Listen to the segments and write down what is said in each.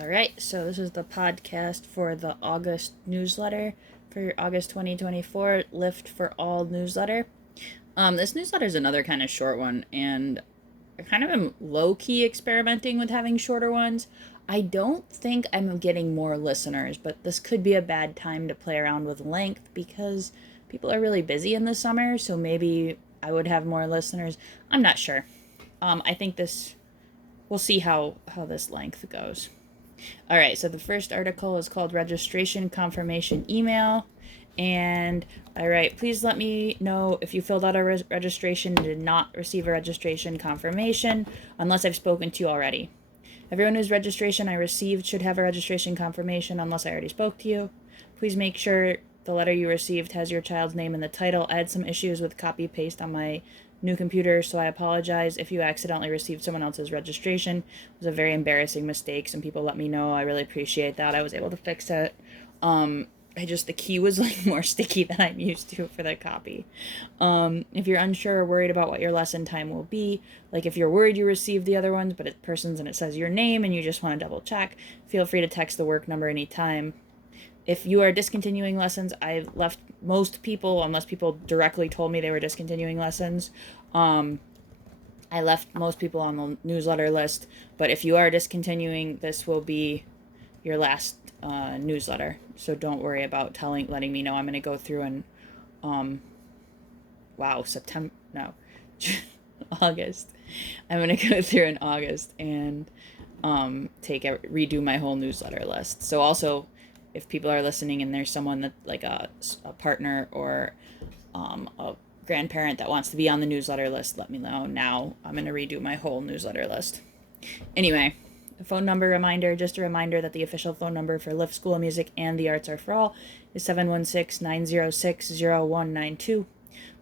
All right, so this is the podcast for the August newsletter for August 2024, Lift for All newsletter. This newsletter is another kind of short one, and I kind of am low key experimenting with having shorter ones. I don't think I'm getting more listeners, but this could be a bad time to play around with length because people are really busy in the summer, so maybe I would have more listeners. I'm not sure. I think we'll see how this length goes. All right, so the first article is called Registration Confirmation Email. And I write, please let me know if you filled out a registration and did not receive a registration confirmation unless I've spoken to you already. Everyone whose registration I received should have a registration confirmation unless I already spoke to you. Please make sure the letter you received has your child's name in the title. I had some issues with copy paste on my new computer, so I apologize if you accidentally received someone else's registration. It was a very embarrassing mistake. Some people let me know. I really appreciate that. I was able to fix it. The key was like more sticky than I'm used to for the copy. If you're unsure or worried about what your lesson time will be, like if you're worried you received the other ones, but it's persons and it says your name and you just want to double check, feel free to text the work number anytime. If you are discontinuing lessons, I've left most people, unless people directly told me they were discontinuing lessons, I left most people on the newsletter list. But if you are discontinuing, this will be your last newsletter. So don't worry about letting me know. I'm going to go through and, September, no, August. I'm going to go through in August and redo my whole newsletter list. So also, if people are listening and there's someone that like a partner or a grandparent that wants to be on the newsletter list, let me know now. I'm going to redo my whole newsletter list. Anyway, a phone number reminder, just a reminder that the official phone number for Lift School of Music and the Arts Are For All is 716-906-0192.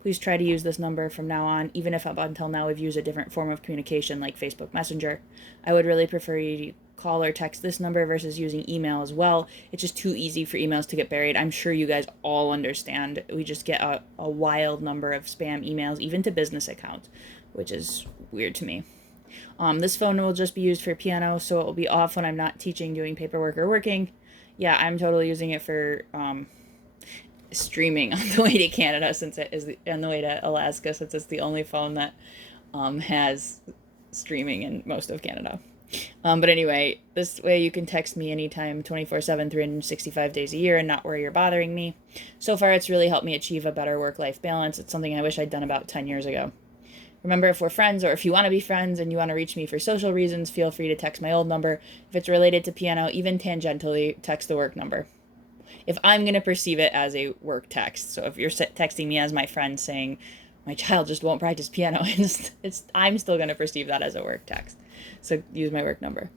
Please try to use this number from now on, even if up until now we've used a different form of communication like Facebook Messenger. I would really prefer you call or text this number versus using email as well. It's just too easy for emails to get buried. I'm sure you guys all understand. We just get a wild number of spam emails, even to business accounts, which is weird to me. This phone will just be used for piano, so it will be off when I'm not teaching, doing paperwork, or working. Yeah, I'm totally using it for streaming on the way to Canada on the way to Alaska, since it's the only phone that has streaming in most of Canada. But anyway, this way you can text me anytime, 24/7, 365 days a year, and not worry you're bothering me. So far, it's really helped me achieve a better work-life balance. It's something I wish I'd done about 10 years ago. Remember, if we're friends, or if you want to be friends and you want to reach me for social reasons, feel free to text my old number. If it's related to piano, even tangentially, text the work number. If I'm going to perceive it as a work text, so if you're texting me as my friend saying, my child just won't practice piano, I'm still going to perceive that as a work text. So use my work number.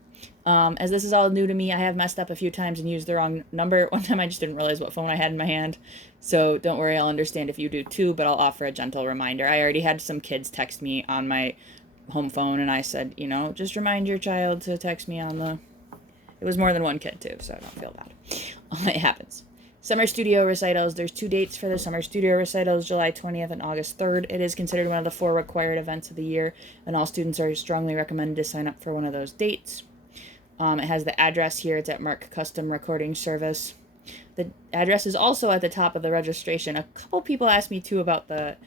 As this is all new to me, I have messed up a few times and used the wrong number. One time I just didn't realize what phone I had in my hand. So don't worry, I'll understand if you do too, but I'll offer a gentle reminder. I already had some kids text me on my home phone, and I said, just remind your child to text me on the... It was more than one kid too, so I don't feel bad. It happens. Summer studio recitals. There's 2 dates for the summer studio recitals, July 20th and August 3rd. It is considered one of the 4 required events of the year, and all students are strongly recommended to sign up for one of those dates. It has the address here. It's at Mark Custom Recording Service. The address is also at the top of the registration. A couple people asked me too about the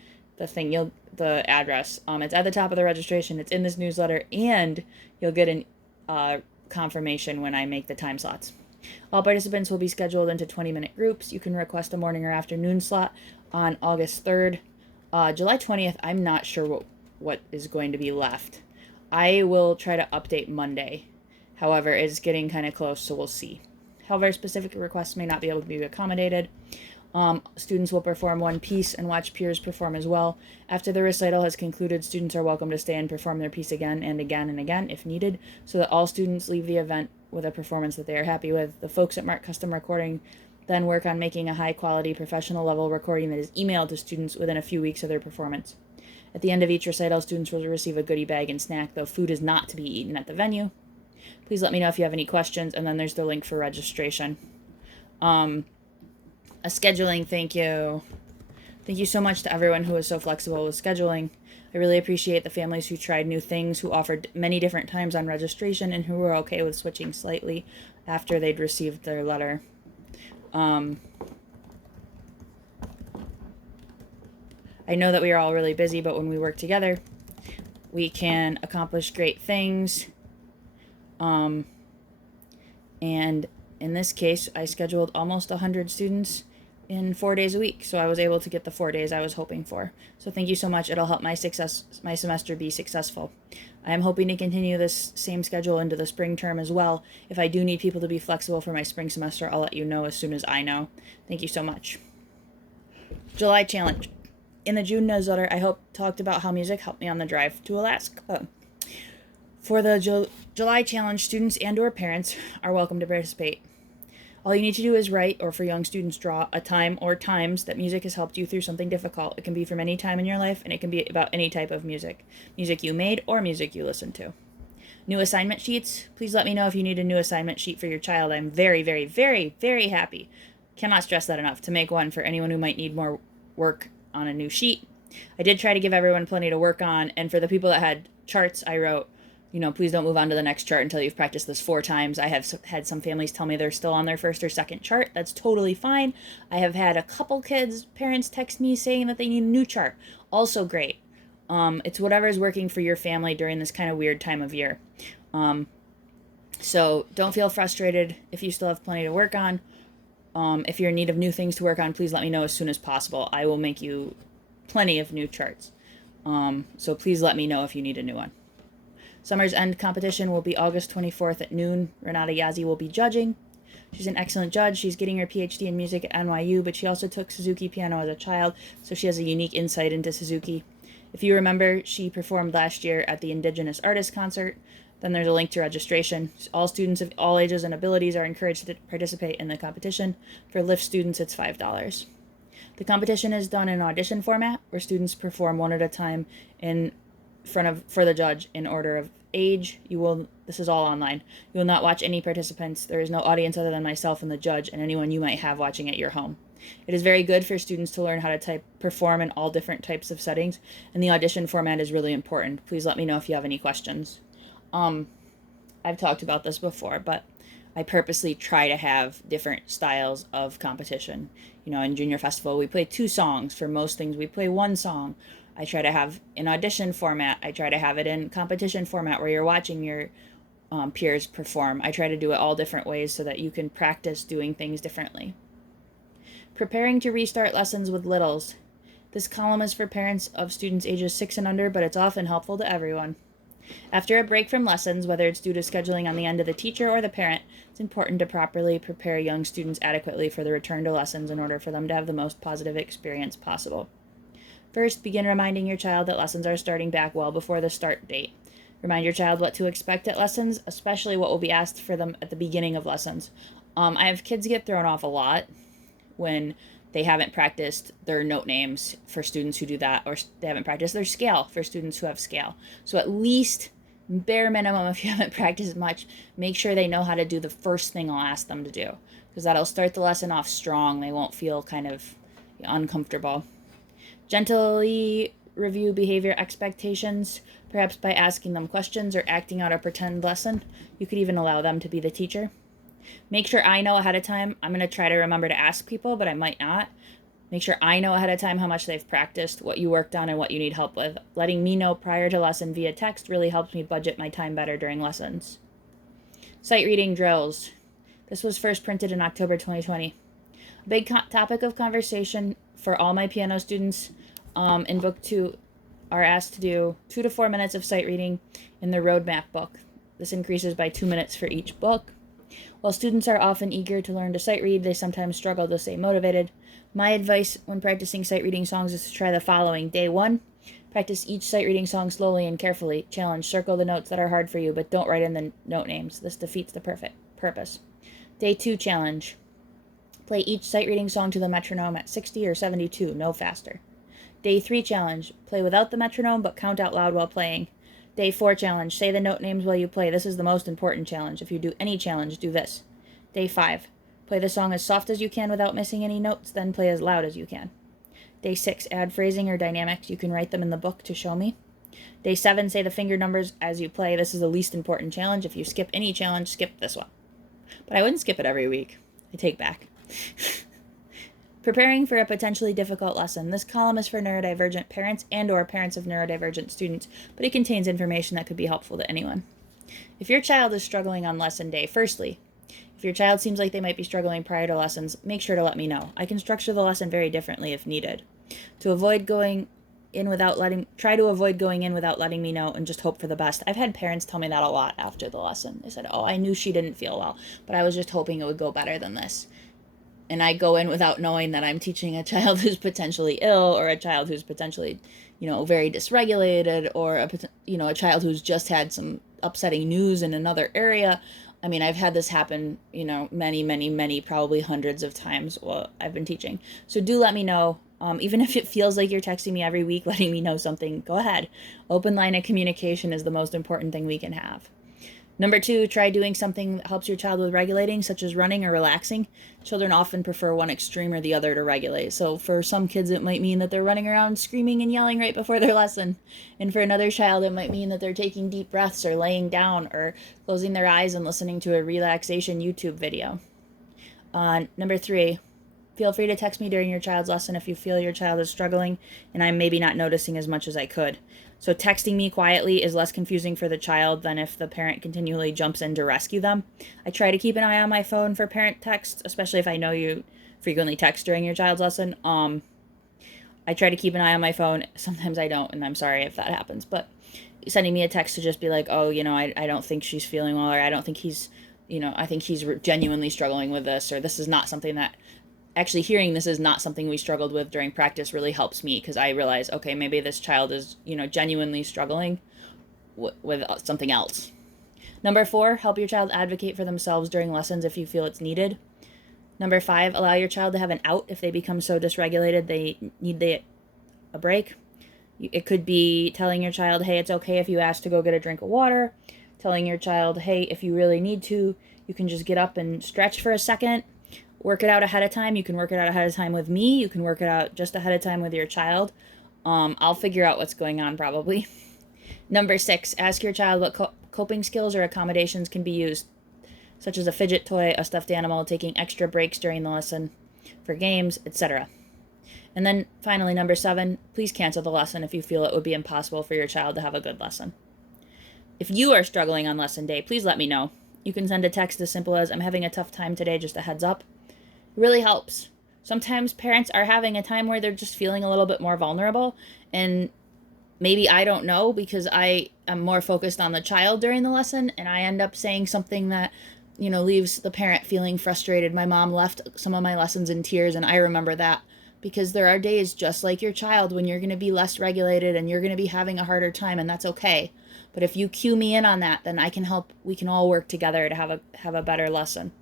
address. It's at the top of the registration. It's in this newsletter, and you'll get an confirmation when I make the time slots. All participants will be scheduled into 20-minute groups. You can request a morning or afternoon slot on August 3rd. July 20th, I'm not sure what is going to be left. I will try to update Monday. However, it's getting kind of close, so we'll see. However, specific requests may not be able to be accommodated. Students will perform one piece and watch peers perform as well. After the recital has concluded, students are welcome to stay and perform their piece again and again and again if needed, so that all students leave the event with a performance that they are happy with. The folks at Mark Custom Recording then work on making a high-quality, professional-level recording that is emailed to students within a few weeks of their performance. At the end of each recital, students will receive a goodie bag and snack, though food is not to be eaten at the venue. Please let me know if you have any questions, and then there's the link for registration. A scheduling thank you. Thank you so much to everyone who was so flexible with scheduling. I really appreciate the families who tried new things, who offered many different times on registration, and who were okay with switching slightly after they'd received their letter. I know that we are all really busy, but when we work together, we can accomplish great things. And in this case, I scheduled almost 100 students in 4 days a week, so I was able to get the 4 days I was hoping for. So thank you so much. It'll help my semester be successful. I am hoping to continue this same schedule into the spring term as well. If I do need people to be flexible for my spring semester, I'll let you know as soon as I know. Thank you so much. July challenge. In the June newsletter, I talked about how music helped me on the drive to Alaska. For the July challenge, students and or parents are welcome to participate. All you need to do is write, or for young students, draw a time or times that music has helped you through something difficult. It can be from any time in your life, and it can be about any type of music. Music you made or music you listened to. New assignment sheets. Please let me know if you need a new assignment sheet for your child. I'm very, very, very, very happy. Cannot stress that enough, to make one for anyone who might need more work on a new sheet. I did try to give everyone plenty to work on, and for the people that had charts, I wrote, please don't move on to the next chart until you've practiced this 4 times. I have had some families tell me they're still on their first or second chart. That's totally fine. I have had a couple parents text me saying that they need a new chart. Also great. It's whatever is working for your family during this kind of weird time of year. So don't feel frustrated if you still have plenty to work on. If you're in need of new things to work on, please let me know as soon as possible. I will make you plenty of new charts. So please let me know if you need a new one. Summer's End competition will be August 24th at noon. Renata Yazzie will be judging. She's an excellent judge. She's getting her PhD in music at NYU, but she also took Suzuki piano as a child, so she has a unique insight into Suzuki. If you remember, she performed last year at the Indigenous Artists Concert. Then there's a link to registration. All students of all ages and abilities are encouraged to participate in the competition. For LIFT students, it's $5. The competition is done in audition format, where students perform one at a time for the judge in order of age. This is all online. You will not watch any participants. There is no audience other than myself and the judge and anyone you might have watching at your home. It is very good for students to learn how to perform in all different types of settings, and the audition format is really important. Please let me know if you have any questions. I've talked about this before, but I purposely try to have different styles of competition. In Junior Festival, we play 2 songs. For most things, we play 1 song. I try to have an audition format. I try to have it in competition format where you're watching your peers perform. I try to do it all different ways so that you can practice doing things differently. Preparing to restart lessons with littles. This column is for parents of students ages 6 and under, but it's often helpful to everyone. After a break from lessons, whether it's due to scheduling on the end of the teacher or the parent, it's important to properly prepare young students adequately for the return to lessons in order for them to have the most positive experience possible. First, begin reminding your child that lessons are starting back well before the start date. Remind your child what to expect at lessons, especially what will be asked for them at the beginning of lessons. I have kids get thrown off a lot when they haven't practiced their note names for students who do that, or they haven't practiced their scale for students who have scale. So at least, bare minimum, if you haven't practiced much, make sure they know how to do the first thing I'll ask them to do, because that'll start the lesson off strong. They won't feel kind of uncomfortable. Gently review behavior expectations, perhaps by asking them questions or acting out a pretend lesson. You could even allow them to be the teacher. Make sure I know ahead of time. I'm going to try to remember to ask people, but I might not. Make sure I know ahead of time how much they've practiced, what you worked on, and what you need help with. Letting me know prior to lesson via text really helps me budget my time better during lessons. Sight reading drills. This was first printed in October 2020. A big topic of conversation for all my piano students in Book 2 are asked to do 2 to 4 minutes of sight reading in the roadmap book. This increases by 2 minutes for each book. While students are often eager to learn to sight read, they sometimes struggle to stay motivated. My advice when practicing sight reading songs is to try the following. Day 1, practice each sight reading song slowly and carefully. Challenge, circle the notes that are hard for you, but don't write in the note names. This defeats the purpose. Day 2, challenge. Play each sight reading song to the metronome at 60 or 72, no faster. Day 3, challenge. Play without the metronome, but count out loud while playing. Day 4, challenge. Say the note names while you play. This is the most important challenge. If you do any challenge, do this. Day 5, play the song as soft as you can without missing any notes, then play as loud as you can. Day 6, add phrasing or dynamics. You can write them in the book to show me. Day 7, say the finger numbers as you play. This is the least important challenge. If you skip any challenge, skip this one. But I wouldn't skip it every week. I take back. Preparing for a potentially difficult lesson. This column is for neurodivergent parents and or parents of neurodivergent students, but it contains information that could be helpful to anyone. If your child is struggling on lesson day, firstly, if your child seems like they might be struggling prior to lessons, make sure to let me know. I can structure the lesson very differently if needed. Try to avoid going in without letting me know and just hope for the best. I've had parents tell me that a lot after the lesson. They said, "Oh, I knew she didn't feel well, but I was just hoping it would go better than this." And I go in without knowing that I'm teaching a child who's potentially ill, or a child who's potentially, very dysregulated, or a child who's just had some upsetting news in another area. I mean, I've had this happen, many, many, many, probably hundreds of times while I've been teaching. So do let me know. Even if it feels like you're texting me every week, letting me know something, go ahead. Open line of communication is the most important thing we can have. Number 2, try doing something that helps your child with regulating, such as running or relaxing. Children often prefer one extreme or the other to regulate. So for some kids, it might mean that they're running around screaming and yelling right before their lesson. And for another child, it might mean that they're taking deep breaths or laying down or closing their eyes and listening to a relaxation YouTube video. Number 3, feel free to text me during your child's lesson if you feel your child is struggling and I'm maybe not noticing as much as I could. So texting me quietly is less confusing for the child than if the parent continually jumps in to rescue them. I try to keep an eye on my phone for parent texts, especially if I know you frequently text during your child's lesson. I try to keep an eye on my phone. Sometimes I don't, and I'm sorry if that happens. But sending me a text to just be like, oh, I don't think she's feeling well, or I don't think he's, I think he's genuinely struggling with this, or this is not something that actually hearing this is not something we struggled with during practice really helps me, because I realize, okay, maybe this child is, genuinely struggling with something else. Number 4, help your child advocate for themselves during lessons if you feel it's needed. Number 5, allow your child to have an out if they become so dysregulated they need a break. It could be telling your child, hey, it's okay if you ask to go get a drink of water. Telling your child, hey, if you really need to, you can just get up and stretch for a second. Work it out ahead of time. You can work it out ahead of time with me. You can work it out just ahead of time with your child. I'll figure out what's going on probably. Number 6, ask your child what coping skills or accommodations can be used, such as a fidget toy, a stuffed animal, taking extra breaks during the lesson for games, etc. And then finally, number 7, please cancel the lesson if you feel it would be impossible for your child to have a good lesson. If you are struggling on lesson day, please let me know. You can send a text as simple as, I'm having a tough time today, just a heads up. It really helps. Sometimes parents are having a time where they're just feeling a little bit more vulnerable, and maybe I don't know because I am more focused on the child during the lesson, and I end up saying something that, leaves the parent feeling frustrated. My mom left some of my lessons in tears, and I remember that, because there are days just like your child when you're going to be less regulated and you're going to be having a harder time, and that's okay. But if you cue me in on that, then I can help. We can all work together to have a better lesson.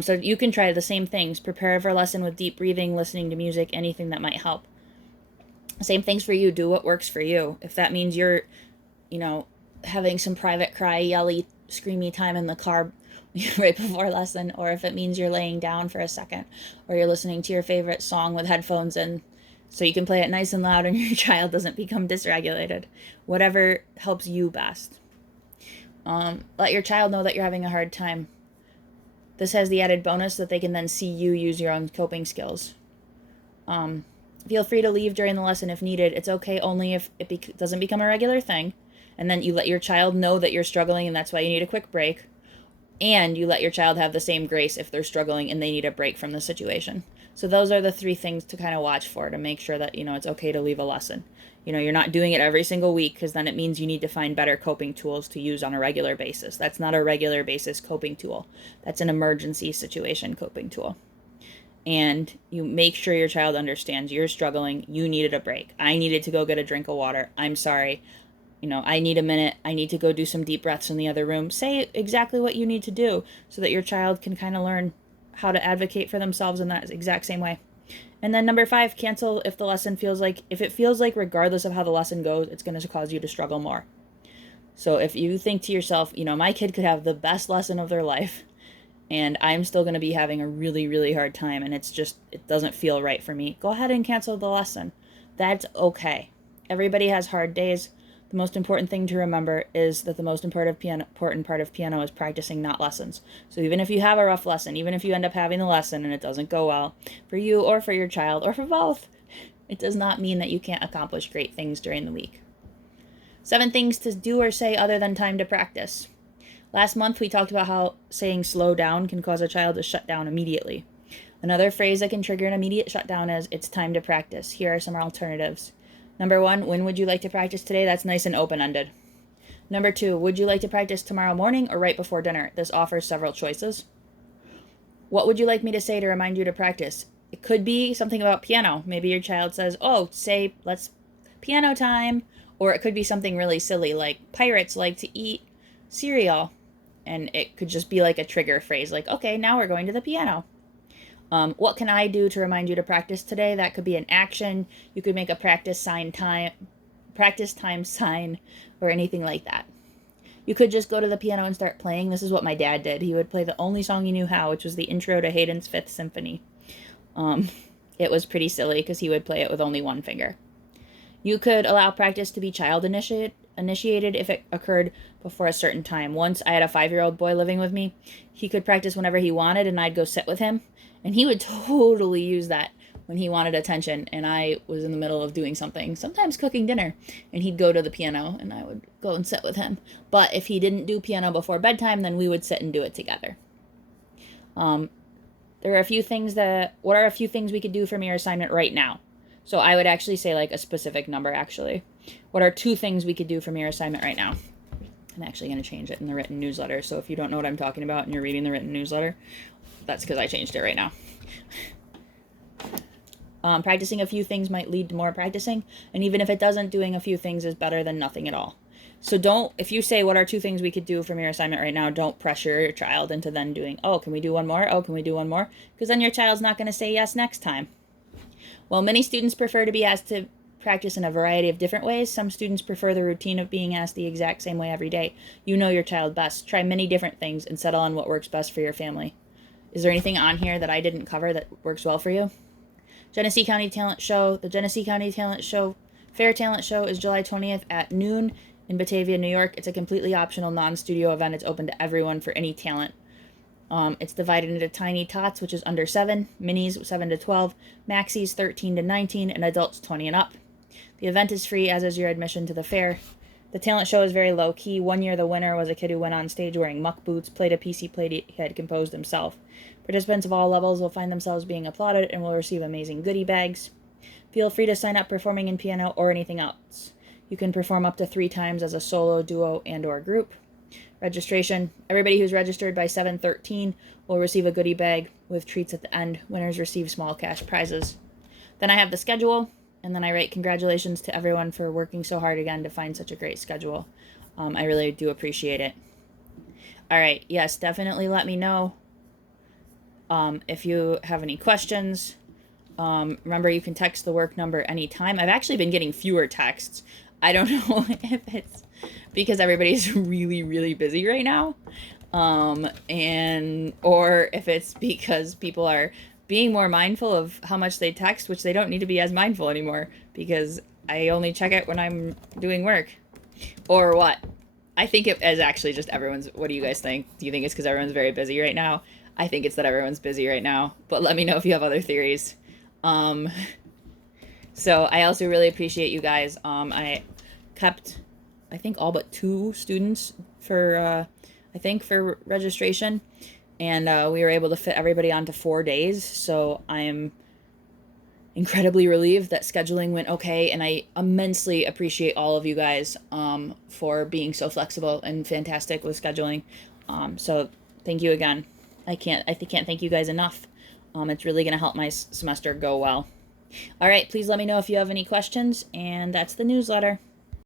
So you can try the same things. Prepare for a lesson with deep breathing, listening to music, anything that might help. Same things for you. Do what works for you. If that means you're, having some private cry, yelly, screamy time in the car right before lesson, or if it means you're laying down for a second, or you're listening to your favorite song with headphones in so you can play it nice and loud and your child doesn't become dysregulated. Whatever helps you best. Let your child know that you're having a hard time. This has the added bonus that they can then see you use your own coping skills. Feel free to leave during the lesson if needed. It's okay only if it doesn't become a regular thing. And then you let your child know that you're struggling and that's why you need a quick break. And you let your child have the same grace if they're struggling and they need a break from the situation. So those are the 3 things to kind of watch for to make sure that, it's okay to leave a lesson. You're not doing it every single week, because then it means you need to find better coping tools to use on a regular basis. That's not a regular basis coping tool. That's an emergency situation coping tool. And you make sure your child understands you're struggling. You needed a break. I needed to go get a drink of water. I'm sorry. I need a minute. I need to go do some deep breaths in the other room. Say exactly what you need to do so that your child can kind of learn how to advocate for themselves in that exact same way. And then number 5, cancel if it feels like regardless of how the lesson goes, it's going to cause you to struggle more. So if you think to yourself, my kid could have the best lesson of their life, and I'm still going to be having a really, really hard time, and it doesn't feel right for me, go ahead and cancel the lesson. That's okay. Everybody has hard days. The most important thing to remember is that the most important part of piano is practicing, not lessons. So even if you have a rough lesson, even if you end up having the lesson and it doesn't go well for you or for your child or for both, it does not mean that you can't accomplish great things during the week. 7 things to do or say other than time to practice. Last month, we talked about how saying slow down can cause a child to shut down immediately. Another phrase that can trigger an immediate shutdown is, it's time to practice. Here are some alternatives. Number 1, when would you like to practice today? That's nice and open-ended. Number 2, would you like to practice tomorrow morning or right before dinner? This offers several choices. What would you like me to say to remind you to practice? It could be something about piano. Maybe your child says, oh, say, let's piano time. Or it could be something really silly like, pirates like to eat cereal. And it could just be like a trigger phrase like, okay, now we're going to the piano. What can I do to remind you to practice today? That could be an action. You could make a practice time sign, or anything like that. You could just go to the piano and start playing. This is what my dad did. He would play the only song he knew how, which was the intro to Haydn's Fifth Symphony. It was pretty silly because he would play it with only one finger. You could allow practice to be child initiated if it occurred before a certain time. Once I had a 5-year-old boy living with me. He could practice whenever he wanted, and I'd go sit with him. And he would totally use that when he wanted attention, and I was in the middle of doing something, sometimes cooking dinner, and he'd go to the piano, and I would go and sit with him. But if he didn't do piano before bedtime, then we would sit and do it together. What are a few things we could do from your assignment right now? So I would actually say like a specific number, actually. What are 2 things we could do from your assignment right now? I'm actually going to change it in the written newsletter. So if you don't know what I'm talking about and you're reading the written newsletter, that's because I changed it right now. Practicing a few things might lead to more practicing. And even if it doesn't, doing a few things is better than nothing at all. So if you say, what are 2 things we could do from your assignment right now, don't pressure your child into then doing, oh, can we do one more? Oh, can we do one more? Because then your child's not going to say yes next time. While many students prefer to be asked to practice in a variety of different ways, some students prefer the routine of being asked the exact same way every day. You know your child best. Try many different things and settle on what works best for your family. Is there anything on here that I didn't cover that works well for you? Genesee County Talent Show. The Genesee County Fair Talent Show is July 20th at noon in Batavia, New York. It's a completely optional non-studio event. It's open to everyone for any talent. It's divided into tiny tots, which is under 7, minis 7 to 12, maxis 13 to 19, and adults 20 and up. The event is free, as is your admission to the fair. The talent show is very low-key. One year the winner was a kid who went on stage wearing muck boots, played a piece he had composed himself. Participants of all levels will find themselves being applauded and will receive amazing goodie bags. Feel free to sign up performing in piano or anything else. You can perform up to 3 times as a solo, duo, and or group. Registration. Everybody who's registered by 7/13 will receive a goodie bag with treats at the end. Winners receive small cash prizes. Then I have the schedule, and then I write congratulations to everyone for working so hard again to find such a great schedule. I really do appreciate it. All right, yes, definitely let me know if you have any questions. Remember, you can text the work number anytime. I've actually been getting fewer texts. I don't know if it's because everybody's really, really busy right now, or if it's because people are being more mindful of how much they text, which they don't need to be as mindful anymore because I only check it when I'm doing work. Or what? I think it is actually just everyone's. What do you guys think? Do you think it's because everyone's very busy right now? I think it's that everyone's busy right now, but let me know if you have other theories. So I also really appreciate you guys. I kept, I think, all but 2 students for registration, and we were able to fit everybody onto 4 days. So I am incredibly relieved that scheduling went okay, and I immensely appreciate all of you guys for being so flexible and fantastic with scheduling. So thank you again. I can't thank you guys enough. It's really going to help my semester go well. All right, please let me know if you have any questions, and that's the newsletter.